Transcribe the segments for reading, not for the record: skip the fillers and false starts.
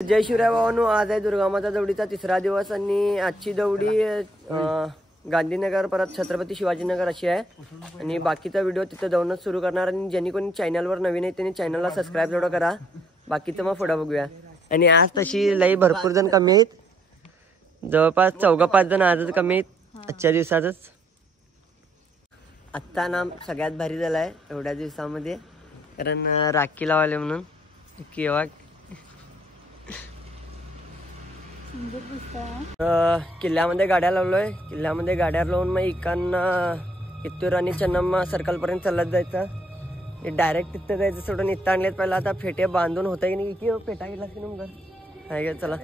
जय शिवराय भावांनो, आज आहे दुर्गामाता दौडीचा तिसरा दिवस आणि आजची दौडी गांधीनगर परत छत्रपती शिवाजीनगर अशी आहे आणि बाकीचा व्हिडिओ तिथे जाऊनच सुरू करणार. आणि ज्यांनी कोणी चॅनलवर नवीन आहे त्यांनी चॅनलला सबस्क्राईब तेवढं करा. बाकीचं मग पुढे बघूया. आणि आज तशी लई भरपूर जण कमी आहेत, जवळपास 4-5 जण आजच कमी आहेत आजच्या दिवसातच. आत्ता नाम सगळ्यात भारी झाला आहे एवढ्या दिवसामध्ये, कारण राखी लावाले म्हणून किंवा किल्ल्यामध्ये गाड्या लावलोय. किल्ल्यामध्ये गाड्या लावून मग इकांना इत्तूर आणि चन्नम्मा सर्कल पर्यंत चालत जायचं. डायरेक्ट तिथं जायचं सोडून इथं आणलेत. पहिला आता फेटे बांधून होत की नाही की पेटा गेला की नाही घर आहे. चला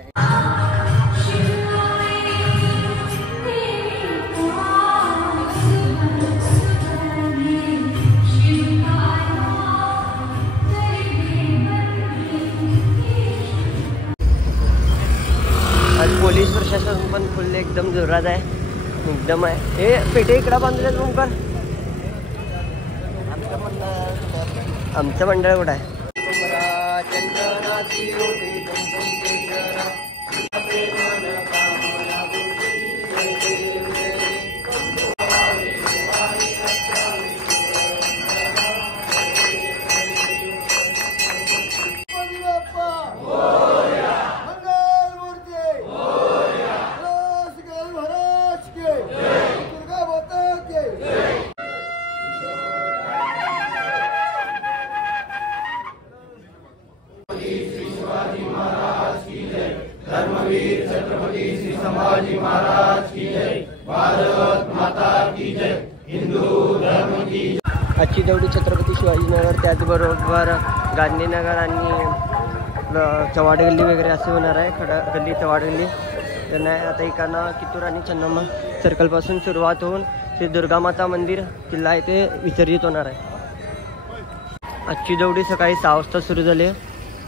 पोलीस प्रशासन पण फुल एकदम जोरात आहे, एकदम आहे. हे पेटे इकडं बांधलेत ओंकार. आमचं मंडळ कुठं आहे? धर्मवीर छत्रपती श्री संभाजी महाराज की जय. भारत माता की जय. हिंदू धर्म की जय. आजची दौडी छत्रपती शिवाजीनगर, त्याचबरोबर गांधीनगर आणि चव्हाड गल्ली वगैरे असे होणार आहे. खडा गल्ली, चव्हाड गल्ली. त्यांना आता इकडनं कित्तूर आणि चन्नम्मा सर्कलपासून सुरुवात होऊन श्री दुर्गामाता मंदिर किल्ला येथे विसर्जित होणार आहे. आजची दौडी सकाळी 6 वाजता सुरू झाली.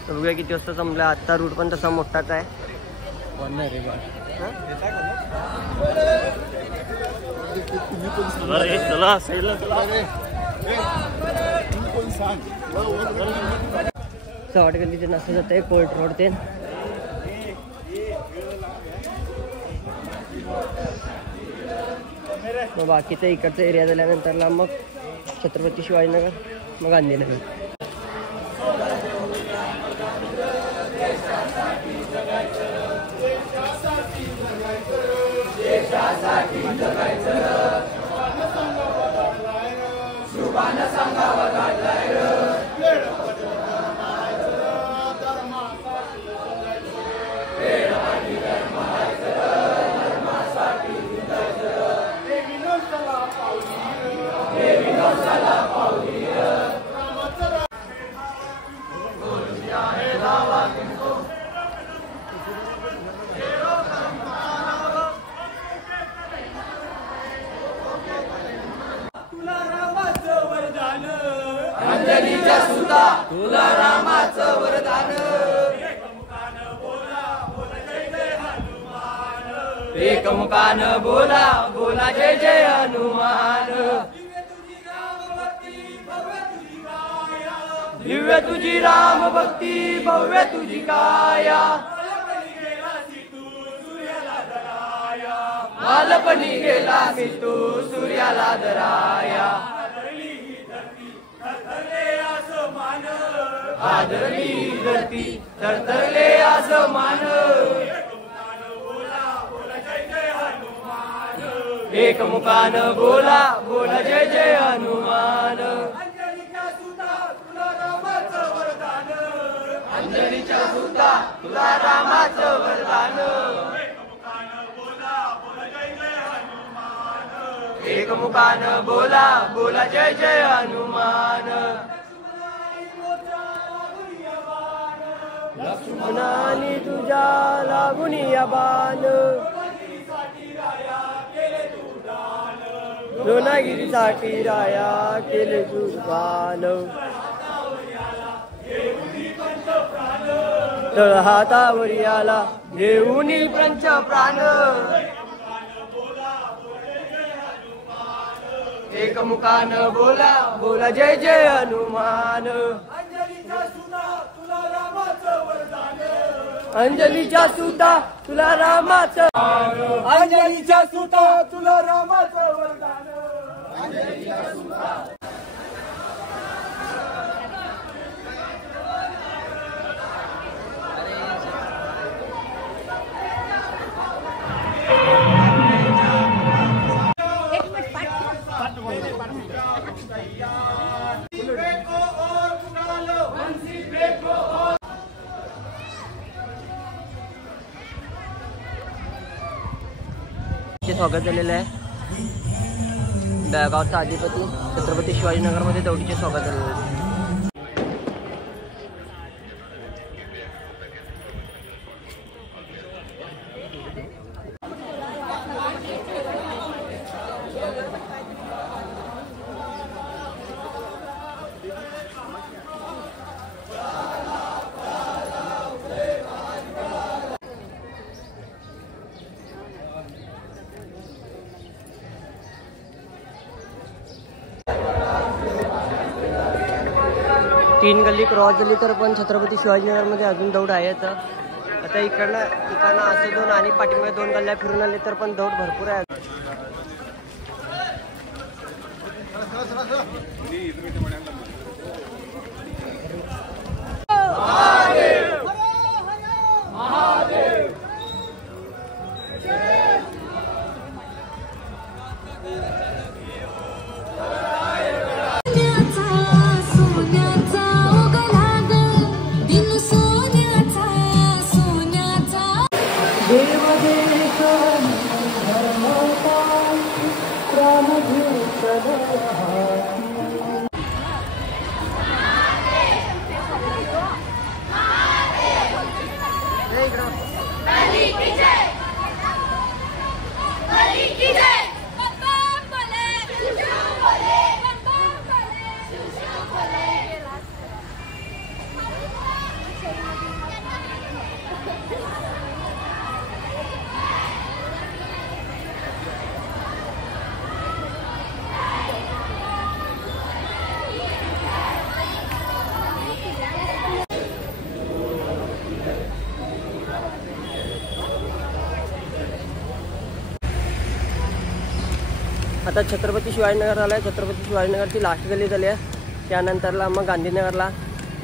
बघूया किती वाजता संपला. आजचा रूट पण तसा मोठाच आहे. चव्हाड गल्लीचे नाश्ता जात आहे, कोर्ट रोड ते. मग बाकीचा इकडचा एरिया झाल्यानंतरला मग छत्रपती शिवाजीनगर, मग गांधीनगर. अंजनीच्या सुता तुला रामाचं वरदान. एकमुखान बोला बोला जय जय हनुमान. दिव्य तुझी राम भक्ती, भव्य तुझी काया. मालपणी गेला मी तू सूर्याला दराया. आदरली धरती थरथरले आसमान. एकमुखान बोला बोला जय जय हनुमान. अंजनीच्या सुता तुला रामाचं वरदान. एकमुखान बोला बोला जय जय हनुमान. लक्ष्मणानी तुझ्या लागुनी बाण. दोनागिरीसाठी राया केले तुझान. तळ हातावरी आला घेऊनी पंच प्राण. एकमुखान बोला बोला जय जय हनुमान. अंजलीच्या सुता तुला रामाचं, अंजलीच्या सुता तुला रामाचं वरदान. अंजलीच्या सुता. स्वागत झालेलं आहे. बेळगावचा अधिपती छत्रपती शिवाजीनगरमध्ये दौडीचे स्वागत झालेलं आहे. तीन गल्ली क्रॉस झाली तर पण छत्रपती शिवाजीनगरमध्ये अजून दौड आहेच. आता इकडनं असे दोन आणि पाठीमागे दोन गल्ल्या फिरून आले तर पण दौड भरपूर आहे. आता छत्रपती शिवाजीनगर आला आहे. छत्रपती शिवाजीनगरची लास्ट गल्ली झाली आहे. त्यानंतरला मग गांधीनगरला,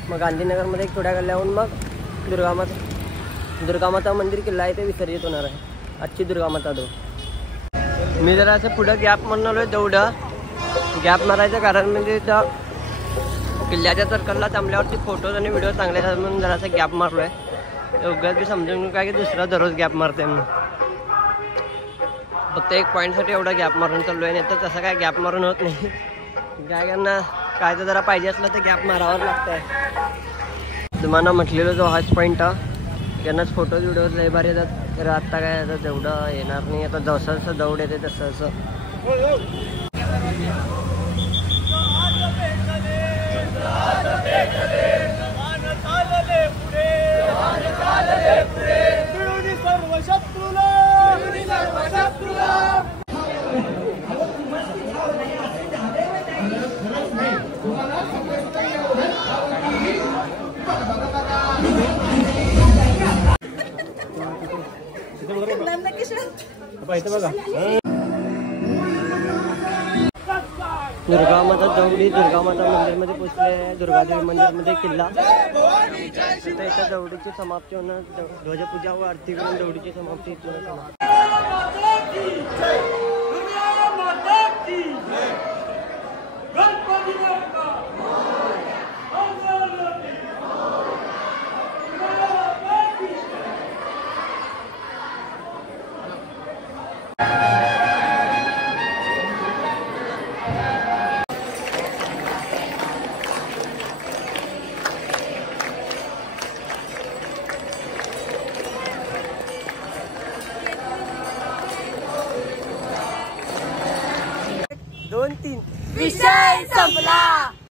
मग गांधीनगरमध्ये एक थोड्या गल्ल्याहून मग दुर्गामाता मंदिर किल्ला आहे ते विसर्जित होणार आहे. आजची दुर्गामाता दौड. मी जरा असं पुढं गॅप म्हणून आलो आहे. दौडं गॅप मारायचं कारण म्हणजे त्या किल्ल्याच्या सर्कलला थांबल्यावरती फोटोज आणि व्हिडिओ चांगले असतात म्हणून जरासं गॅप मारलो आहे. उगाच बी समजून काय की दुसरा दररोज गॅप मारते म्हणून फक्त एक पॉईंटसाठी एवढा गॅप मारून चाललो आहे. नाही तर तसं काय गॅप मारून होत नाही. काय करणार, काय तर जरा पाहिजे असलं तर गॅप मारावं लागतंय. तुम्हाला म्हटलेलं जो हाच पॉईंट आहे त्यांनाच फोटोज व्हिडिओज लय भारी येतात. तर आत्ता काय आता जेवढं येणार नाही. आता जसं जसं दौड येते तसं तसं दुर्गामाता दौडी दुर्गामाता मंदिरमध्ये पोहोचले. दुर्गादेवी मंदिरमध्ये किल्ला. आता इथं दौडीची समाप्ती होणार. ध्वजपूजा व आरती करून दौडीची समाप्ती होणार. दोन तीन विषय संपला.